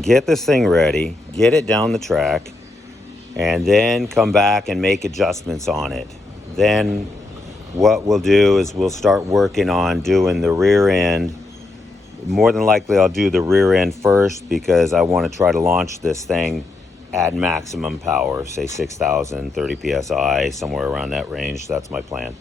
get this thing ready, get it down the track, and then come back and make adjustments on it. Then what we'll do is we'll start working on doing the rear end. More than likely I'll do the rear end first because I want to try to launch this thing at maximum power, say 6,000, 30 psi, somewhere around that range. That's my plan.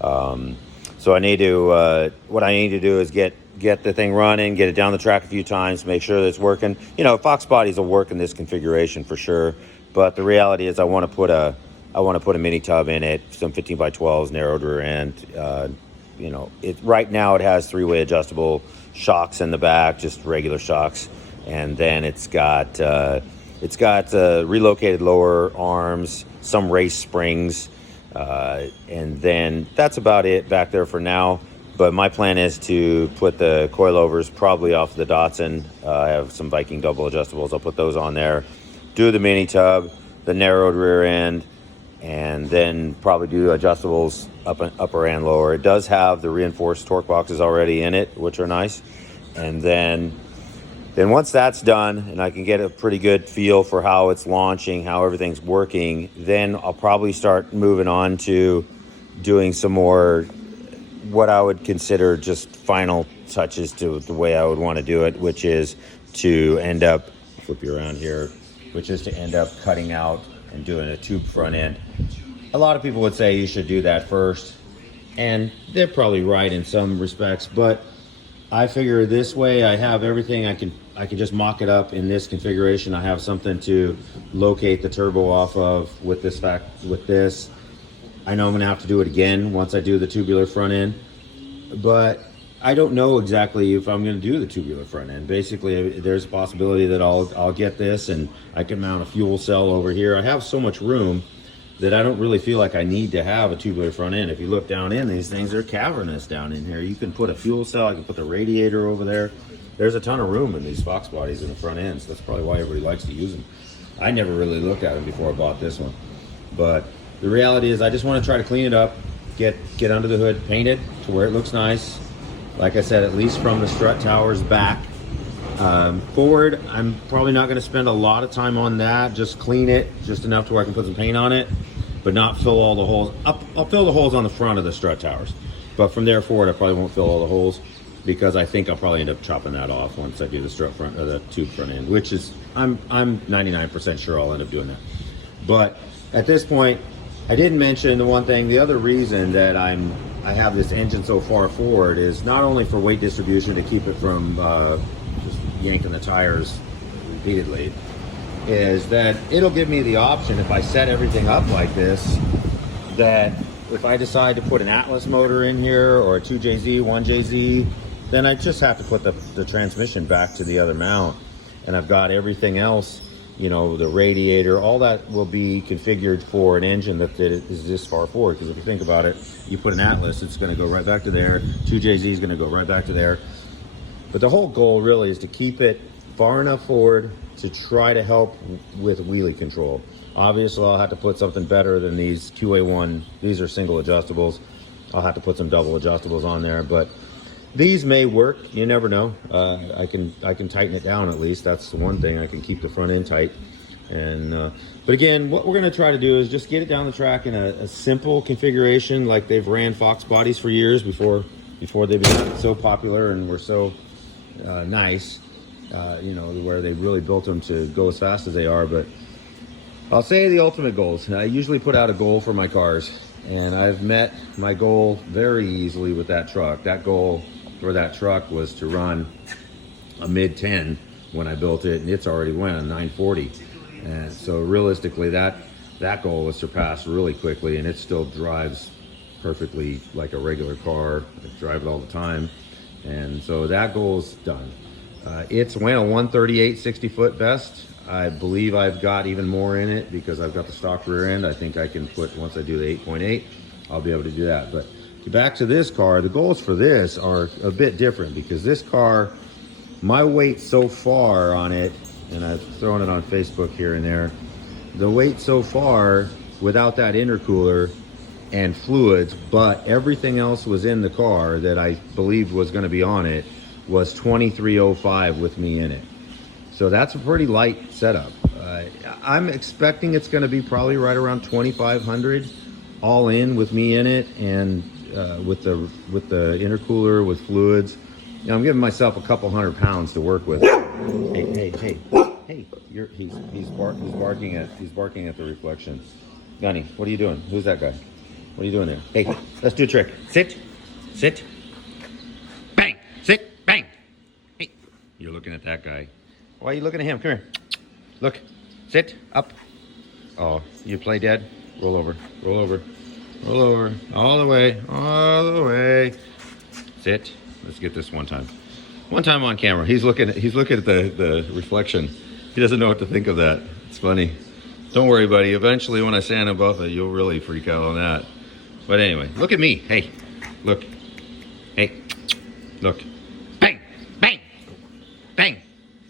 So I need to, what I need to do is get the thing running, get it down the track a few times, make sure that it's working. You know, Fox bodies will work in this configuration for sure, but the reality is I want to put a mini tub in it, some 15 by 12s, narrowed rear end. You know, right now it has 3-way adjustable shocks in the back, just regular shocks, and then it's got relocated lower arms, some race springs, and then that's about it back there for now. But my plan is to put the coilovers probably off the Datsun. I have some Viking double adjustables. I'll put those on there, do the mini tub, the narrowed rear end, and then probably do adjustables upper and lower. It does have the reinforced torque boxes already in it, which are nice. And then once that's done and I can get a pretty good feel for how it's launching, how everything's working, then I'll probably start moving on to doing some more what I would consider just final touches to the way I would want to do it, which is to end up, flip you around here, which is to end up cutting out and doing a tube front end. A lot of people would say you should do that first, and they're probably right in some respects, but I figure this way I have everything. I can just mock it up in this configuration. I have something to locate the turbo off of with this. I know I'm gonna have to do it again once I do the tubular front end, but I don't know exactly if I'm gonna do the tubular front end. Basically, there's a possibility that I'll get this and I can mount a fuel cell over here. I have so much room that I don't really feel like I need to have a tubular front end. If you look down in these things, they're cavernous down in here. You can put a fuel cell, I can put the radiator over there. There's a ton of room in these Fox bodies in the front ends. That's probably why everybody likes to use them. I never really looked at them before I bought this one. But the reality is I just want to try to clean it up, get under the hood, paint it to where it looks nice. Like I said, at least from the strut towers back. Forward, I'm probably not going to spend a lot of time on that. Just clean it, just enough to where I can put some paint on it, but not fill all the holes. I'll fill the holes on the front of the strut towers, but from there forward, I probably won't fill all the holes because I think I'll probably end up chopping that off once I do the strut front or the tube front end, which is I'm 99% sure I'll end up doing that. But at this point, I didn't mention the one thing. The other reason that I have this engine so far forward is not only for weight distribution to keep it from just yanking the tires repeatedly, is that it'll give me the option, if I set everything up like this, that if I decide to put an Atlas motor in here or a 2JZ, 1JZ, then I just have to put the transmission back to the other mount, and I've got everything else, you know, the radiator, all that will be configured for an engine that is this far forward. Because if you think about it, you put an Atlas, it's going to go right back to there. 2JZ is going to go right back to there. But the whole goal really is to keep it far enough forward to try to help with wheelie control. Obviously, I'll have to put something better than these QA1. These are single adjustables. I'll have to put some double adjustables on there, but these may work. You never know. I can tighten it down at least. That's the one thing. I can keep the front end tight. And but again, what we're going to try to do is just get it down the track in a simple configuration, like they've ran Fox bodies for years before they became so popular and were so nice. You know, where they really built them to go as fast as they are. But I'll say the ultimate goals. I usually put out a goal for my cars, and I've met my goal very easily with that truck. That goal for that truck was to run a mid-10 when I built it, and it's already went a 940. And so realistically, that goal was surpassed really quickly, and it still drives perfectly like a regular car. I drive it all the time, and so that goal's done. It's went a 138 60-foot best. I believe I've got even more in it because I've got the stock rear end. I think I can put, once I do the 8.8, I'll be able to do that. But back to this car, the goals for this are a bit different because this car, my weight so far on it, and I've thrown it on Facebook here and there, the weight so far without that intercooler and fluids, but everything else was in the car that I believed was going to be on it, was 2305 with me in it. So that's a pretty light setup. I'm expecting it's going to be probably right around 2,500 all in with me in it, and with the intercooler with fluids. You know, I'm giving myself a couple 100 pounds to work with. Hey! He's barking at the reflection. Gunny, what are you doing? Who's that guy? What are you doing there? Hey, let's do a trick. Sit, bang, sit, bang. Hey, you're looking at that guy. Why are you looking at him? Come here. Look, sit, up. Oh, you play dead? Roll over, all the way. Sit. Let's get this one time on camera. He's looking at the reflection. He doesn't know what to think of that. It's funny. Don't worry, buddy. Eventually, when I stand above it, you'll really freak out on that. But anyway, look at me. Hey, look. Hey, look. Bang, bang, bang.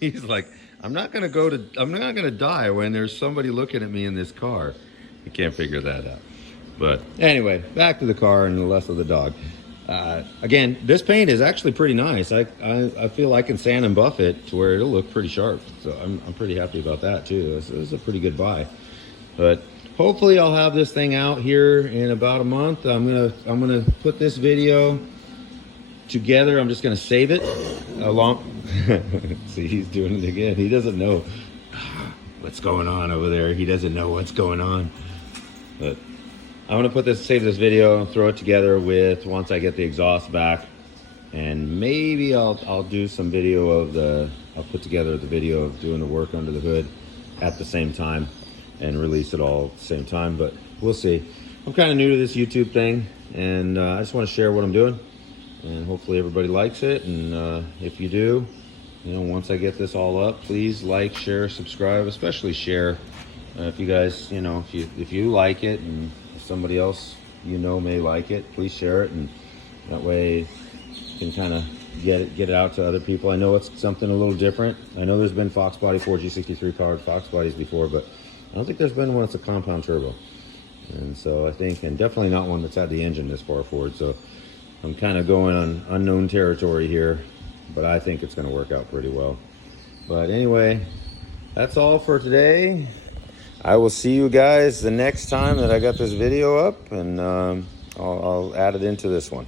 He's like, I'm not gonna die when there's somebody looking at me in this car. You can't figure that out. But anyway, back to the car and the rest of the dog. Again, this paint is actually pretty nice. I feel I can sand and buff it to where it'll look pretty sharp. So I'm pretty happy about that too. This is a pretty good buy. But hopefully I'll have this thing out here in about a month. I'm gonna put this video together. I'm just gonna save it along. See, he's doing it again. He doesn't know what's going on over there. He doesn't know what's going on. But I'm gonna save this video, throw it together with once I get the exhaust back, and maybe I'll do some video I'll put together the video of doing the work under the hood at the same time and release it all at the same time. But we'll see. I'm kind of new to this YouTube thing, and I just want to share what I'm doing, and hopefully everybody likes it. And if you do, you know, once I get this all up, please like, share, subscribe, especially share. If you guys, you know, if you like it and somebody else you know may like it, please share it, and that way you can kind of get it out to other people. I know it's something a little different. I know there's been Fox Body 4G63 powered Fox bodies before, but I don't think there's been one that's a compound turbo. And so I think, and definitely not one that's had the engine this far forward. So I'm kind of going on unknown territory here, but I think it's going to work out pretty well. But anyway, that's all for today. I will see you guys the next time that I got this video up, and I'll add it into this one.